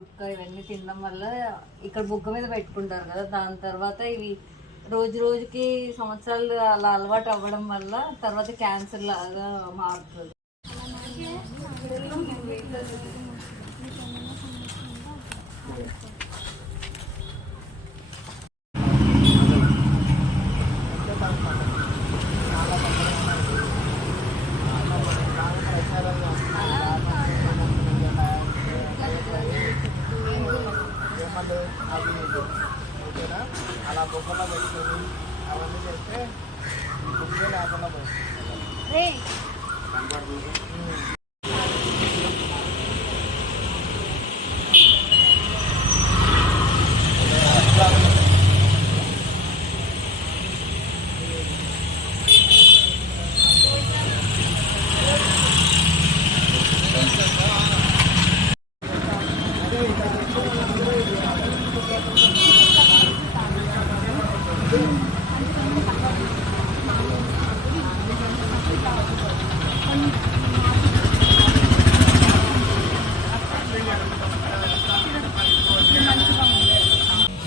ఇవన్నీ తినడం వల్ల ఇక్కడ బుగ్గ మీద పెట్టుకుంటారు కదా, దాని తర్వాత ఇవి రోజు రోజుకి సంవత్సరాలు అలా అలవాటు అవ్వడం వల్ల తర్వాత క్యాన్సర్ లాగా మారుతుంది. ఓకేనా? అలా బొమ్మలో పెట్టుకొని అవన్నీ చేస్తే బుక్కే లేకుండా పోతుంది.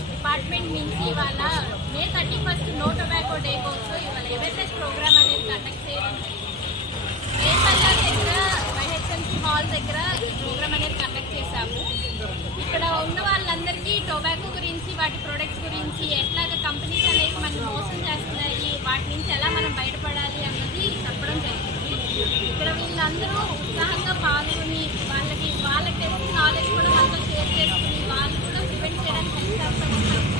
డిపార్ట్మెంట్ నుంచి ఇవాళ మే 31 నో టొబాకో డే కోసం ఇవాళ అవేర్నెస్ ప్రోగ్రామ్ అనేది కండక్ట్ చేయడం వేసల్లా దగ్గర వైహెచ్ఎంసీ హాల్ దగ్గర ఈ ప్రోగ్రామ్ అనేది కండక్ట్ చేశాము. ఇక్కడ ఉన్న వాళ్ళందరికీ టొబాకో గురించి, వాటి ప్రొడక్ట్స్ గురించి, ఎట్లాగ కంపెనీస్ అనేవి మనం మోసం చేస్తున్నాయి, వాటి నుంచి ఎలా మనం బయటపడాలి అన్నది చెప్పడం జరిగింది. ఇక్కడ వీళ్ళందరూ ఉత్సాహంగా పాల్గొని వాళ్ళకి తెలిసిన నాలెడ్జ్ కూడా మనతో షేర్ చేసుకుని వాళ్ళు కూడా ప్రివెంట్ చేయడానికి హెల్ప్ చేస్తామని